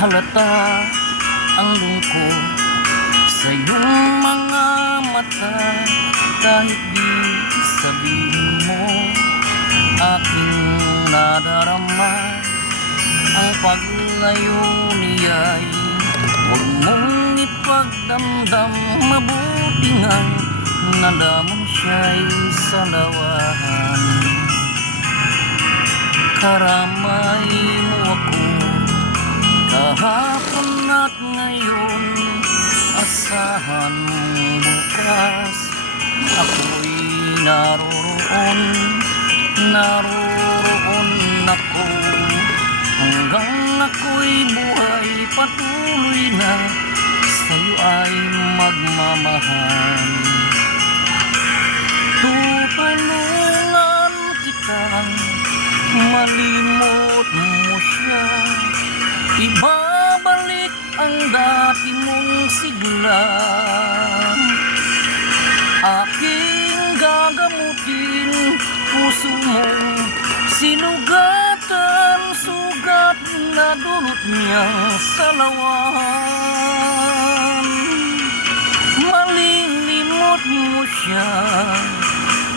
Halata ang lungkot sa iyong mga mata, kahit di sabihin mo, aking nadarama ang paglayo niya'y huwag mong ipagdamdam. Mabuti ngang nadamon siya'y sa lawahan. Karamay mo ako kahapon at ngayon, asahan mong bukas ako'y naroroon ako. Hanggang ako'y buhay, patuloy na sa'yo ay magmamahal. Tutulungan kitang malimot mo siya, ibabalik ang dati mong sigla. Aking gagamutin puso mong sinugatan, sugat na dulot niya sa lawan. Malilimot mo siya,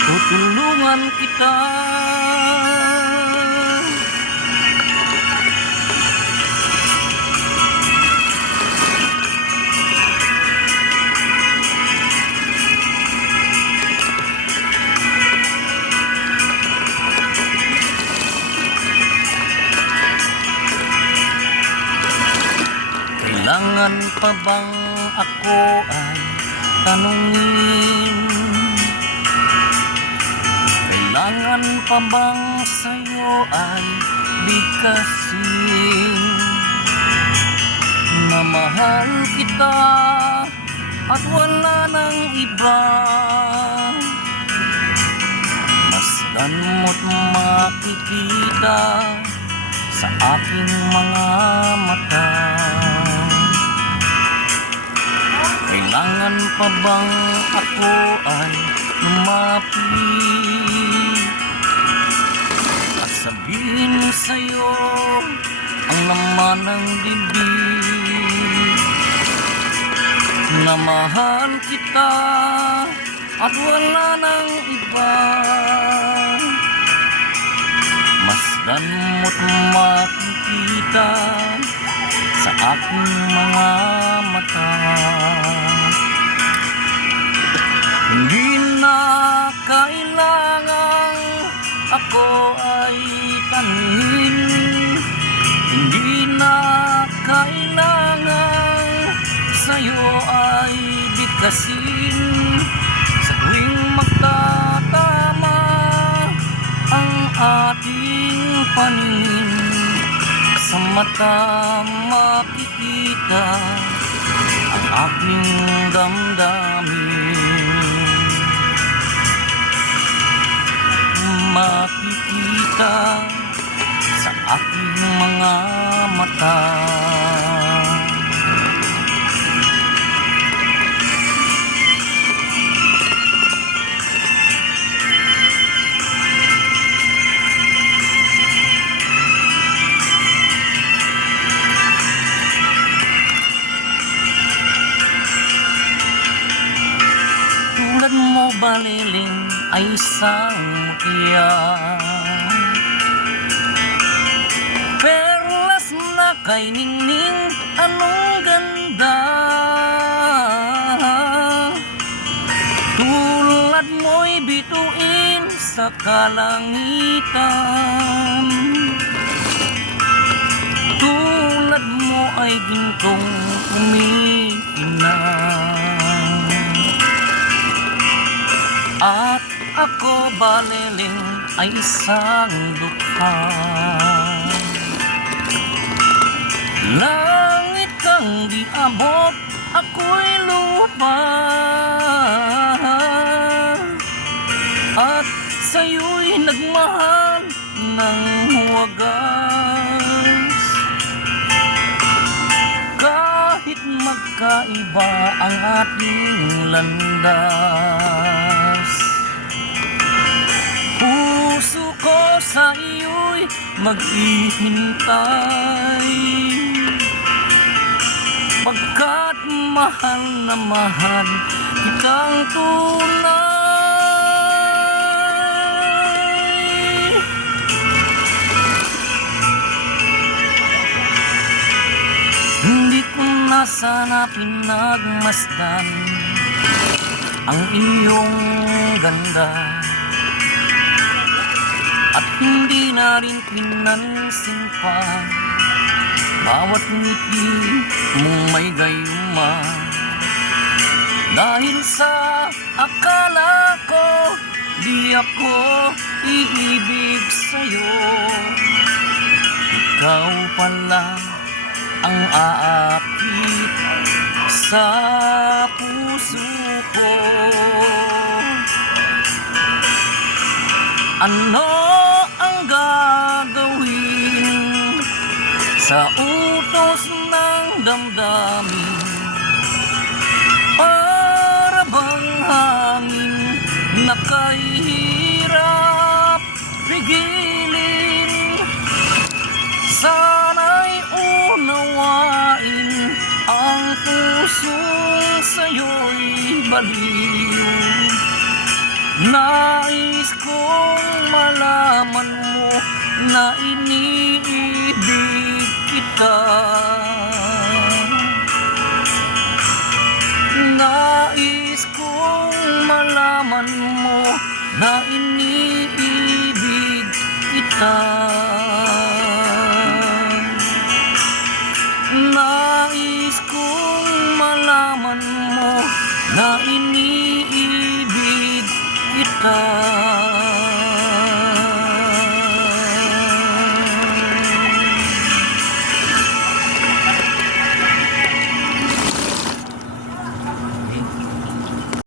tutulungan kita. Kailangan pa bang ako ay tanungin? Kailangan pa bang sa'yo ay bigkasin na mahal kita at wala nang iba? Masdan mo't makikita sa aking mga mata. Kailangan pa bang ako ay lumapit at sabihin sa'yo ang laman ng bibig na mahal kita at wala nang iba? Masdan mo't makikita sa aking mga mata. Hindi na kailangan ako ay tanungin, hindi na kailangan sa'yo ay bigkasin. Sa tuwing magtatama ang ating paningin, sa mata makikita ang aking damdamin. Makikita sa aking mga mata. Tulad mo baliling ay isang iyan, perlas na kay ningning, anong ganda. Tulad mo'y bituin sa kalangitan, tulad mo ay gintong umikinang. At ako baliling ay isang dukha, langit kang di abot, ako'y lupa, at sa'yo'y nagmahal ng wagas. Kahit magkaiba ang ating landas, puso ko sa iyo'y maghihintay. Pagkat mahal na mahal kitang tunay. Hindi ko na sana pinagmasdan ang iyong ganda, at hindi na rin pinansin pa bawat ngiti mong may gayuma. Dahil sa akala ko di ako iibig sa'yo, ikaw pala ang aakit sa puso ko. Ano ang gagawin sa utos ng damdamin? Para bang hangin na kahirap pigilin. Sana'y unawain ang pusong sa'yo'y baliw. Nais kong malaman mo na iniibig kita. Nais kong malaman mo na iniibig kita. Nais kong malaman mo na iniibig kita.